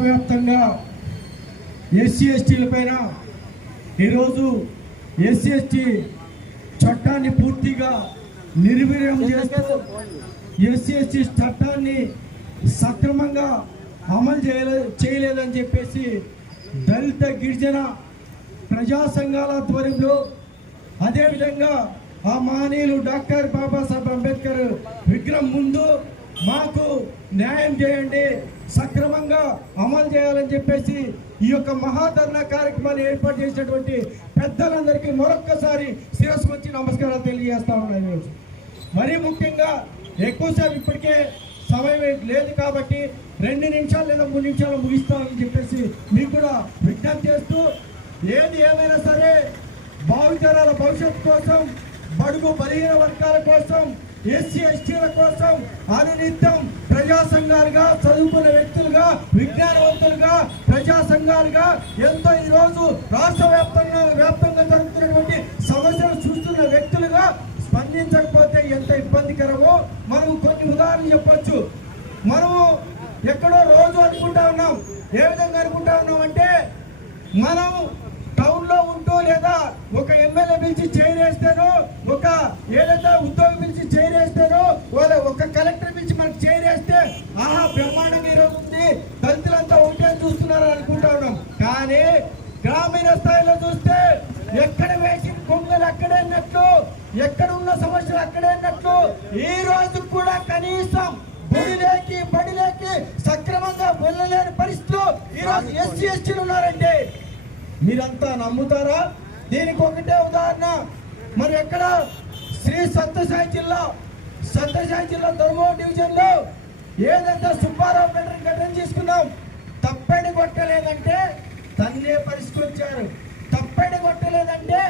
వ్యాప్తంగా ఎస్సీ ఎస్టీల పైన ఈరోజు ఎస్సీ ఎస్టీ చట్టాన్ని పూర్తిగా నిర్వీర్యం చేస్తూ ఎస్సీ ఎస్టీ చట్టాన్ని సక్రమంగా అమలు చేయలే చేయలేదని చెప్పేసి దళిత గిరిజన ప్రజా సంఘాల ఆధ్వర్యంలో అదేవిధంగా ఆ మహనీయులు డాక్టర్ బాబాసాహెబ్ అంబేద్కర్ విగ్రహం ముందు మాకు న్యాయం చేయండి సక్రమంగా అమలు చేయాలని చెప్పేసి ఈ యొక్క మహాధరణ కార్యక్రమాన్ని ఏర్పాటు చేసినటువంటి పెద్దలందరికీ మరొక్కసారి శిరస్సు వచ్చి నమస్కారాలు తెలియజేస్తా ఉన్నాయి ఈరోజు మరీ ముఖ్యంగా ఎక్కువసేపు ఇప్పటికే సమయం లేదు కాబట్టి రెండు నిమిషాలు లేదా మూడు నిమిషాలు ముగిస్తామని చెప్పేసి మీకు కూడా విజ్ఞప్తి చేస్తూ ఏది ఏమైనా సరే భావితరాల భవిష్యత్తు కోసం బడుగు బలిహీన వర్గాల కోసం ఎస్సీ ఎస్టీల కోసం అనునిత్యం ప్రజా సంఘాలుగా చదువుకున్న వ్యక్తులుగా విజ్ఞానవంతులుగా ప్రజా సంఘాలుగా ఎంతో ఈరోజు రాష్ట్ర వ్యాప్తంగా వ్యాప్తంగా జరుగుతున్నటువంటి సమస్యలు చూస్తున్న వ్యక్తులుగా స్పందించకపోతే ఎంత ఇబ్బందికరమో మనం కొన్ని ఉదాహరణలు చెప్పచ్చు. మనము ఎక్కడో రోజు అనుకుంటా ఉన్నాం. ఏ విధంగా అనుకుంటా ఉన్నాం అంటే మనం టౌన్లో ఉంటూ లేదా ఒక ఎమ్మెల్యే పిలిచి చేరేస్తేనో ఒక ఏదైతే ఉద్యోగం చేరేస్తారో? వాళ్ళ ఒక కలెక్టర్ పిలిచి మనకు చేరేస్తే ఆహా బ్రహ్మాండంగా ఈరోజు ఉంది దళితులంతా ఒకటే చూస్తున్నారు అనుకుంటా ఉన్నాం. కానీ గ్రామీణ స్థాయిలో చూస్తే ఎక్కడ వేసిన కొంగలు అక్కడే ఉన్నట్లు ఎక్కడ ఉన్న సమస్యలు అక్కడే ఉన్నట్లు ఈ రోజు కూడా కనీసం బడిలేకి బడిలేకి సక్రమంగా వెళ్ళలేని పరిస్థితులు ఈ రోజు ఎస్సీ ఎస్టీలు ఉన్నారండి. మీరంతా నమ్ముతారా? దీనికి ఒకటే ఉదాహరణ. మరి ఎక్కడ ఈ సత్యసాయి జిల్లా సత్యసాయి జిల్లా ధర్మవరం డివిజన్లో ఏదైతే సుబ్బారావు బిల్డర్ ఘటన తీసుకున్నాం. తప్పని కొట్టలేదంటే తన్నే పరిసుకొచ్చారు తప్పని కొట్టలేదంటే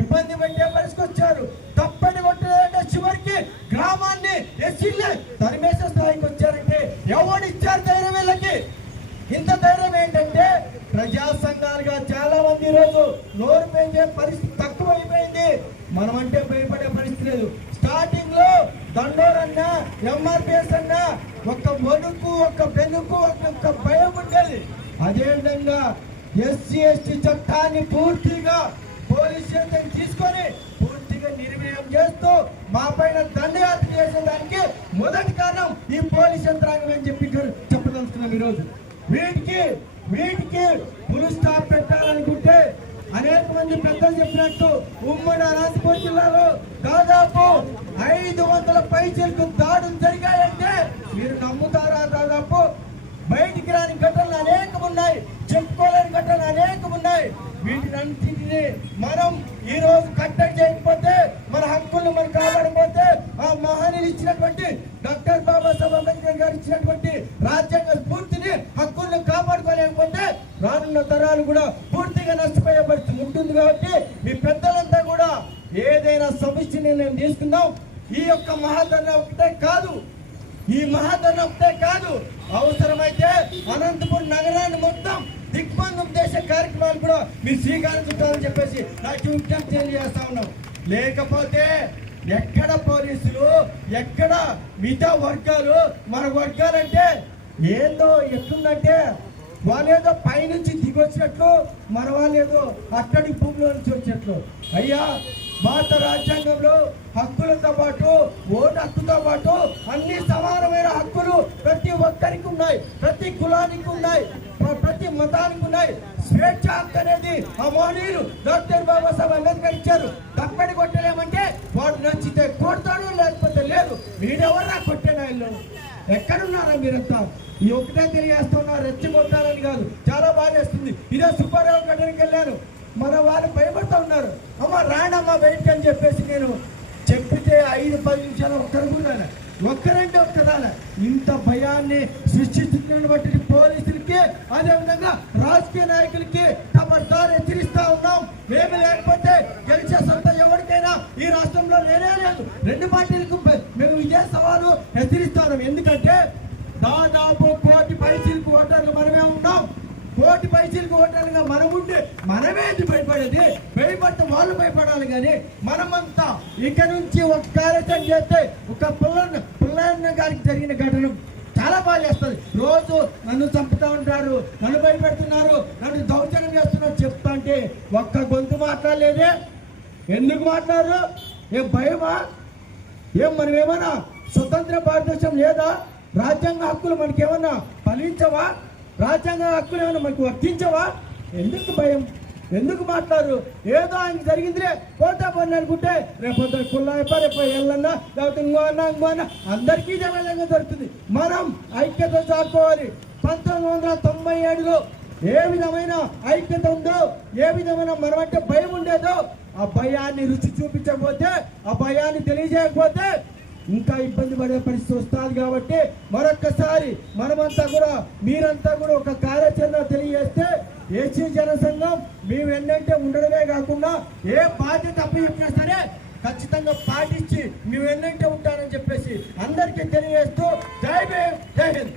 ఇబ్బంది పెట్టే పరిసుకొచ్చారు తప్పని కొట్టలేదంటే చివరికి గ్రామాన్ని ఎస్సీలే తరిమేసే స్థాయికి వచ్చారంటే ఎవరిచ్చారు ధైర్యం వీళ్ళకి? ఇంత ధైర్యం ఏంటంటే ప్రజా సంఘాలుగా చాలా మంది ఈరోజు నోరు పెంచే పరిస్థితి తక్కువ మనమంటే మనం అంటే భయపడే పరిస్థితి లేదు. స్టార్టింగ్లో దండోరన్నా ఎంఆర్పిఎస్ అన్నా ఒక వణుకు ఒక బెనుకు ఒక భయం ఉండాలి అదేవిధంగా ఎస్సీ ఎస్టీ చట్టాన్ని పూర్తిగా పోలీస్ చేత తీసుకొని పూర్తిగా నిర్వీర్యం చేస్తూ మా పైన దండయాత్ర చేసే దానికి మొదటి కారణం ఈ పోలీస్ యంత్రాంగం అని చెప్పి చెప్పదలుచుకున్నాం ఈరోజు. వీటికి వీటికి పులు స్టాప్ మంది పెద్దలు చెప్పినట్టు ఉమ్మడి అనంతపురం జిల్లాలో దాదాపు ఐదు వందల పైచలకు దాడులు జరిగాయంటే మీరు నమ్ముతారా? దాదాపు బయటికి రాని ఘటనలు అనేకం ఉన్నాయి. చెప్పుకోలేని ఘటనలు అనేకం ఉన్నాయి. వీటినన్నింటినీ మనం ఈ రోజు కట్టడి చేయకపోతే మన హక్కులను మనం కాపాడకపోతే ఆ మహానీయులు ఇచ్చినటువంటి డాక్టర్ బాబాసాహెబ్ అంబేద్కర్ గారు ఇచ్చినటువంటి రాజ్యాంగ స్ఫూర్తిని హక్కులను కాపాడుకోలేకపోతే రానున్న తరాలు కూడా ఉంటుంది కాబట్టి మీ పెద్దలంతా కూడా ఏదైనా సమస్యని నిర్ణయం తీసుకుందాం. ఈ యొక్క మహాధరణ ఒకటే కాదు. ఈ మహాధరణ ఒకటే కాదు. అవసరమైతే అనంతపురం నగరాన్ని మొత్తం దిగ్బంధం చేసే కార్యక్రమాలు కూడా మీరు శ్రీకారం చుట్టాలని చెప్పేసి నాకు విజ్ఞప్తి తెలియజేస్తా ఉన్నాం. లేకపోతే ఎక్కడ పోలీసులు ఎక్కడ మిగతా వర్గాలు మన వర్గాలంటే ఏందో ఎట్లుందంటే వాళ్ళేదో పైనుంచి దిగొచ్చినట్లు మరవాలేదో వాళ్ళేదో అక్కడి భూమిలో నుంచి వచ్చినట్లు. అయ్యా భారత రాజ్యాంగంలో హక్కులతో పాటు ఓటు హక్కుతో పాటు అన్ని సమానమైన హక్కులు ప్రతి ఒక్కరికి ఉన్నాయి ప్రతి కులానికి ఉన్నాయి ప్రతి మతానికి ఉన్నాయి. స్వేచ్ఛ హక్కు అనేది ఆ డాక్టర్ బాబాసాహెబ్ అంబేద్కర్ ఇచ్చారు. తప్పని కొట్టలేమంటే వాడు నచ్చితే కొడతాడు లేకపోతే లేదు. వీడెవరు కొట్టిన ఇల్లు ఎక్కడున్నారా మీరంతా ఈ ఒకటే తెలియజేస్తున్నా రెచ్చగొట్టాలని కాదు. చాలా బాగా చేస్తుంది. ఇదే సుబ్బారావు ఘటనకి వెళ్ళాను మన వాళ్ళు భయపడుతూ ఉన్నారు. అమ్మ రాండమ్మా వెయిట్ అని చెప్పేసి నేను చెప్పితే ఐదు పది నిమిషాలు ఒక్కరు కూడా ఒక్కరంటే ఒక్కరాల ఇంత భయాన్ని సృష్టిస్తున్నాను బట్టి పోలీసులకి అదేవిధంగా రాజకీయ నాయకులకి ఖబర్దార్ హెచ్చరిస్తా ఉన్నాం. మేము లేకపోతే గెలిచే సొంత ఎవరికైనా ఈ రాష్ట్రంలో లేనే లేదు. రెండు పార్టీలకు మేము సవాలు హెచ్చరిస్తాను ఎందుకంటే దాదాపు కోటి పైసలకు ఓటర్లు మనమే ఉన్నాం. కోటి పైసలకు ఓటర్లుగా మనం ఉంటే మనమే భయపడేది? భయపడితే వాళ్ళు భయపడాలి కానీ మనమంతా ఇక నుంచి ఒక కార్యక్రమం చేస్తే ఒక పుల్ల పిల్లన్న గారికి జరిగిన ఘటన చాలా బాగా చేస్తుంది. రోజు నన్ను చంపుతా ఉంటారు నన్ను భయపెడుతున్నారు నన్ను దౌర్జన్యం చేస్తున్నారు చెప్తా అంటే ఒక్క గొంతు మాట్లాడలేదే. ఎందుకు మాట్లాడరు? ఏం భయమా? ఏం మనం ఏమైనా స్వతంత్ర భారతదేశం లేదా? రాజ్యాంగ హక్కులు మనకి ఏమైనా ఫలించవా? రాజ్యాంగ హక్కులు ఏమైనా మనకు వర్తించవా? ఎందుకు భయం? ఎందుకు మాట్లాడు ఏదో ఆయన జరిగిందిలే పోతే పని అనుకుంటే రేపు కుళ్ళ రేపు ఎల్లన్నా లేకపోతే ఇంకో అన్నా ఇంకో అన్నా అందరికీ ఇదే విధంగా జరుగుతుంది. మనం ఐక్యత సాకోవాలి పంతొమ్మిది వందల తొంభై ఏడులో ఏ విధమైన ఐక్యత ఉందో ఏ విధమైన మనమంటే అంటే భయం ఉండేదో ఆ భయాన్ని రుచి చూపించకపోతే ఆ భయాన్ని తెలియజేయకపోతే ఇంకా ఇబ్బంది పడే పరిస్థితి వస్తుంది కాబట్టి మరొక్కసారి మనమంతా కూడా మీరంతా కూడా ఒక కార్యాచరణ తెలియజేస్తే ఏసీ జనసంఘం మేము ఎన్నంటే ఉండడమే కాకుండా ఏ బాధ్యత అప్పచెప్పినా సరే ఖచ్చితంగా పాటించి మేము ఎన్నంటే ఉంటానని చెప్పేసి అందరికీ తెలియజేస్తూ జై భీమ్ జై హింద్.